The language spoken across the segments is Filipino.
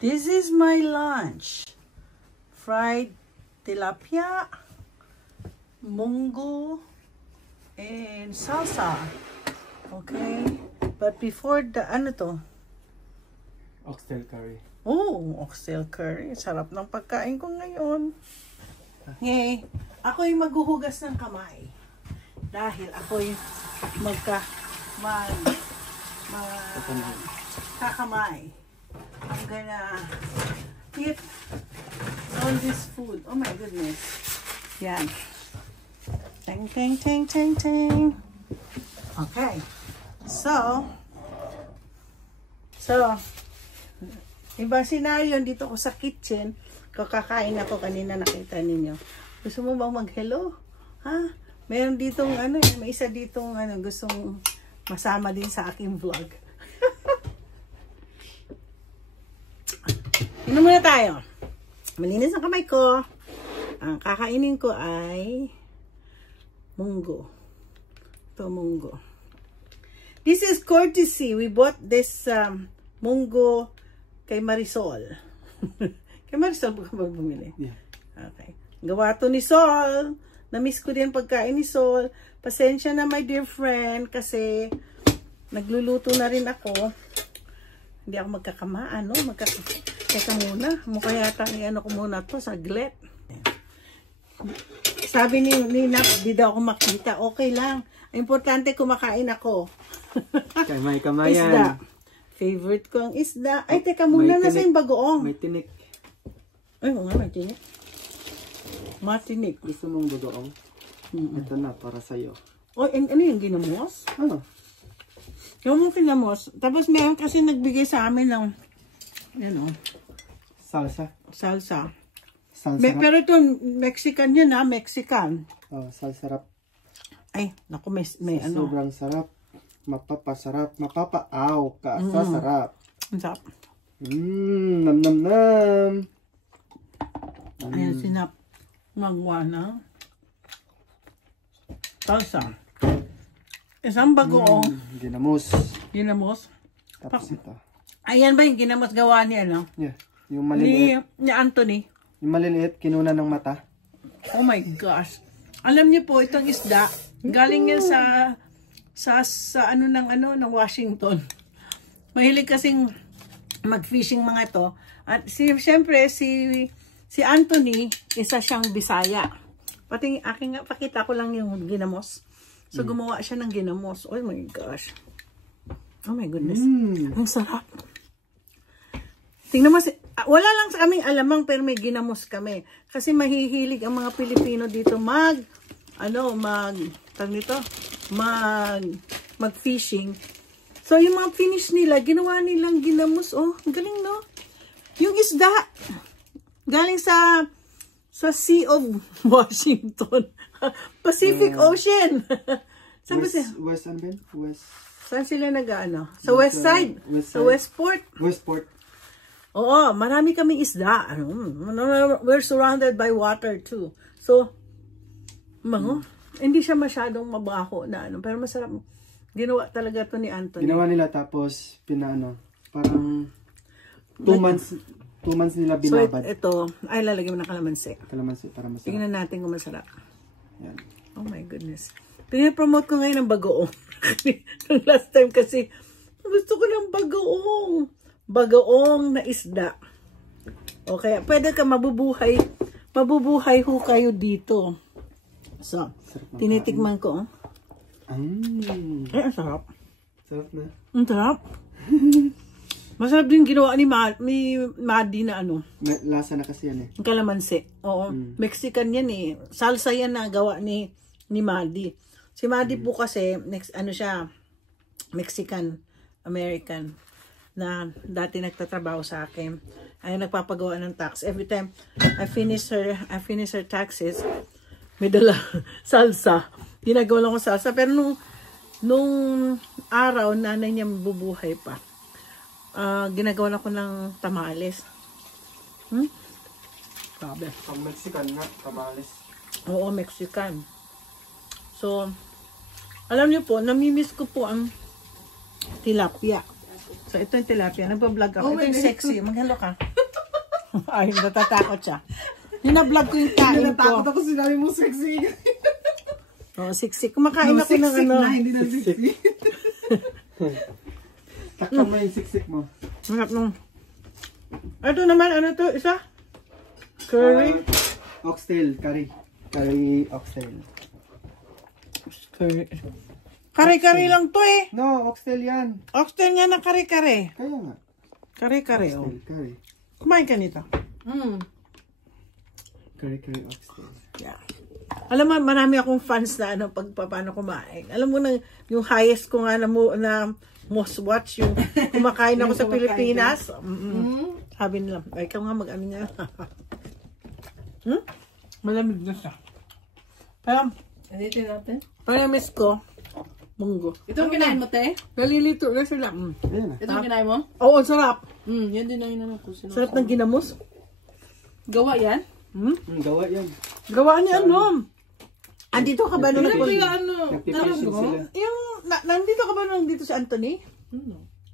This is my lunch. Fried tilapia, munggo, and salsa. Okay? But before the, ano to? Oxtail curry. Oh, oxtail curry. Sarap ng pagkain ko ngayon. Okay. Ako'y maghuhugas ng kamay. Dahil ako'y kakamay. I'm gonna eat all this food. Oh my goodness. Yan. Tang, tang, tang, tang, tang. Okay. So, ibang senaryo, dito ko sa kitchen, kakakain ako kanina, nakita ninyo. Gusto mo bang mag-hello? Ha? Meron ditong, may isa ditong, gustong masama din sa aking vlog. Inom muna tayo. Malinis ang kamay ko. Ang kakainin ko ay munggo. Ito, munggo. This is courtesy. We bought this munggo kay Marisol. Kay Marisol ba bumili? Yeah. Okay. Gawa to ni Sol. Na-miss ko din pagkain ni Sol. Pasensya na, my dear friend, kasi nagluluto na rin ako. Hindi ako magkakamaan, no? Teka muna. Mukha yata ko muna to, saglit. Sabi ni Nap, di daw ako makita. Okay lang. Importante kumakain ako. Kamay-kamayan. Isda. Favorite ko ang isda. Ay, teka muna, nasa yung bagoong. May tinik. Ay, nga, may tinik. Matinik. Gusto mong bagoong? Ito na, para sa'yo. Oh, ano yung ginamos? Ano? Yung ginamos. Tapos meron kasi nagbigay sa amin ng, Salsa. salsa. Salsarap. Pero ito, Mexican yun ha, Mexican. Oh, salsarap. Ay, naku, may Sobrang sarap. Mapapasarap. Mapapaaw ka sa sarap. Ang sarap. Nam nam nam. Ayan, sinap. Magwa na. Salsa. Isang bagoong. Ginamos. Ginamos. Tapos ito. Ayan ba yung ginamos gawa ni Yeah. Yung maliliit. Ni Anthony. Yung maliliit, kinuna ng mata. Oh my gosh. Alam niyo po, itong isda, galing yan ng Washington. Mahilig kasing mag-fishing mga to. At siyempre, si Anthony, isa siyang Bisaya. Pati pakita ko lang yung ginamos. So, gumawa siya ng ginamos. Oh my gosh. Oh my goodness. Ang sarap. Tingnan mo, wala lang sa kaming alamang pero may ginamos kami. Kasi mahihilig ang mga Pilipino dito mag-fishing. So, yung mga finish nila, ginawa nilang ginamos. Oh, galing, no? Yung isda, galing sa Sea of Washington. Pacific Ocean. Saan sila Sa west side? Sa Westport? Westport. Oo, marami kaming isda. We're surrounded by water too. So, hindi siya masyadong mabaho na pero masarap. Ginawa talaga to ni Anthony. Ginawa nila tapos parang 2 months nila binabad. So, ito, ay lalagyan mo ng kalamansi. Kalamansi para masarap. Tingnan natin kung masarap. Yan. Oh my goodness. Pinapromote ko ngayon ng bagoong. Last time kasi, gusto ko ng bagoong. Bagoong na isda. Okay, pwede ka mabubuhay ho kayo dito. So, tinitikman ko. Ay, ang sarap. Sarap na. Ang sarap. Masarap din ginawa ni Madi na Lasa na kasi yan eh. Ang kalamansi. Oo. Mexican yan eh. Salsa yan na gawa ni Madi. Si Madi po kasi, siya, Mexican, American, na dati nagtatrabaho sa akin. Ay nagpapagawa ng tax. Every time I finish her taxes, may dala salsa. Ginagawa lang ko salsa. Pero nung araw, nanay niya mabubuhay pa. Ginagawa lang ko ng tamales. Grabe. Ang Mexican na, tamales. Oo, Mexican. So, alam niyo po, namimiss ko po ang tilapia. So, ito yung tilapia. Nagpa-vlog ako. Oh, Ito yung wait. sexy. Maghalo ka. Ay, natatakot siya. Ninablog ko yung kain Natakot ko. ako sinabi mo sexy. Oh, sexy. Kumakain ako ng siksik ano. na, hindi na sexy. Takpan mo yung siksik mo. Sarap nung. Ito naman, ano to? Isa? Curry. Oxtail, curry. Curry oxtail. Curry. Kare-kare lang to eh. No, oxtail yan. Oxtail nga na kare-kare. Kaya nga. Kare-kare, oh. Oxtail, curry. Kumain ka nito. Curry oxtail. Yeah. Alam mo, marami akong fans na ano, pag paano kumain. Alam mo na, yung highest ko nga na most watch, yung kumakain ako sa Pilipinas. Sabi nila, ay, ikaw nga mag-ano nga. Malamig na siya. Pero, Dito natin. miss ko, munggo. Ito ang kinain mo, te? Nalilito na sila. Ayan na. Ito ang kinain mo? Oo, sarap. Yan din ang inanong ko. Sarap ng ginamos. Gawa yan? Gawa yan. Gawa niya ano? Andito ka ba nung Nagpipisyon sila. yung nandito ka ba nung dito si Anthony?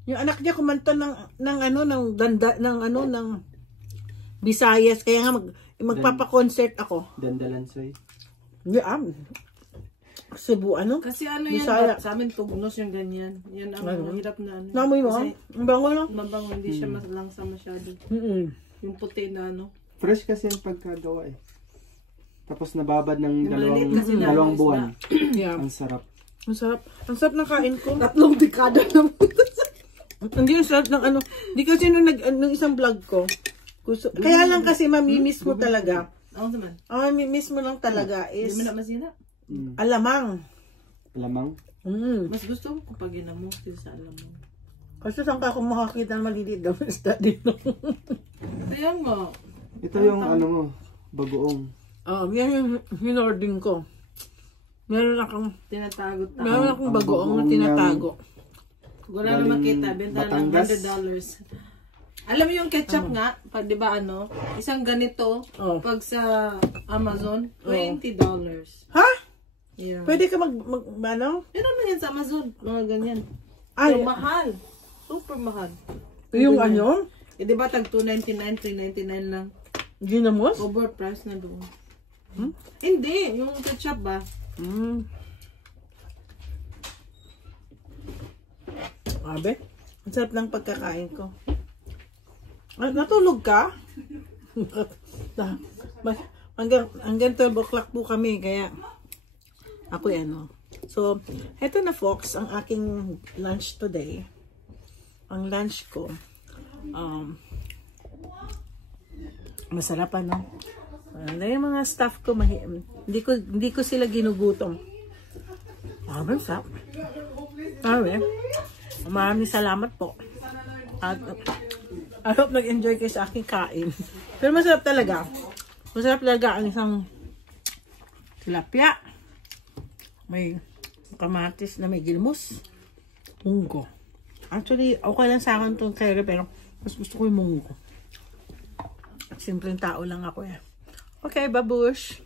Yung anak niya kumanta ng Visayas, kaya nga magpapa-concert ako. Dandalansoy. Yeah. Cebu ano? Kasi ano yan, Bisaya. sa amin tugnos yung ganyan. Yan ang hirap na ano. Namoy mo? Kasi Ang bango no? mabango, hindi siya malangsa masyado. Yung puti na ano. Fresh kasi yung pagkagawa eh. Tapos nababad ng Yung maliliit kasi na dalawang isda. buwan. Yeah. Ang sarap. Ang sarap. Ang sarap ng kain ko. 3 dekada na mo. Hindi yung sarap ng ano. Hindi kasi nung isang vlog ko. Kaya lang kasi mamimiss mo talaga. Ako naman. Ang mamimiss mo lang talaga is Hindi mo na masira. alamang. Lamang. Mas gusto ko pag ginamo kaysa sa alam mo. Kasi saan ka kung makakita ng maliliit daw na isda dito? Kaya nga. Ito yung ano mo, bagoong. Yan yung hinording ko. Meron akong bagoong na tinatago. Wala na makita, benta ng Batangas. $100. Alam mo yung ketchup nga, pag di ba ano, isang ganito, pag sa Amazon, $20. Ha? Yeah. Pwede ka ano? Meron na yan sa Amazon, mga ganyan. Ay, Pero mahal. Super mahal. yung ano? Eh, di ba tag $2.99, $3.99 lang. Ginamos? Overpriced na doon. Hindi, yung ketchup ba? Abe, ang sarap ng pagkakain ko. Natulog ka? hanggang 12 o'clock po kami, kaya ako ano. So, eto na folks, ang aking lunch today. Ang lunch ko, masarap ano. Yung mga staff ko, hindi ko sila ginugutom. Masarap. Maraming salamat po. At I hope nag-enjoy kayo sa aking kain. Pero masarap talaga. Masarap talaga ang isang tilapia. May kamatis na may gilmos. Munggo. Actually, okay lang sa akin itong curry, pero mas gusto ko yung munggo. At simpleng tao lang ako eh. Okay, babush.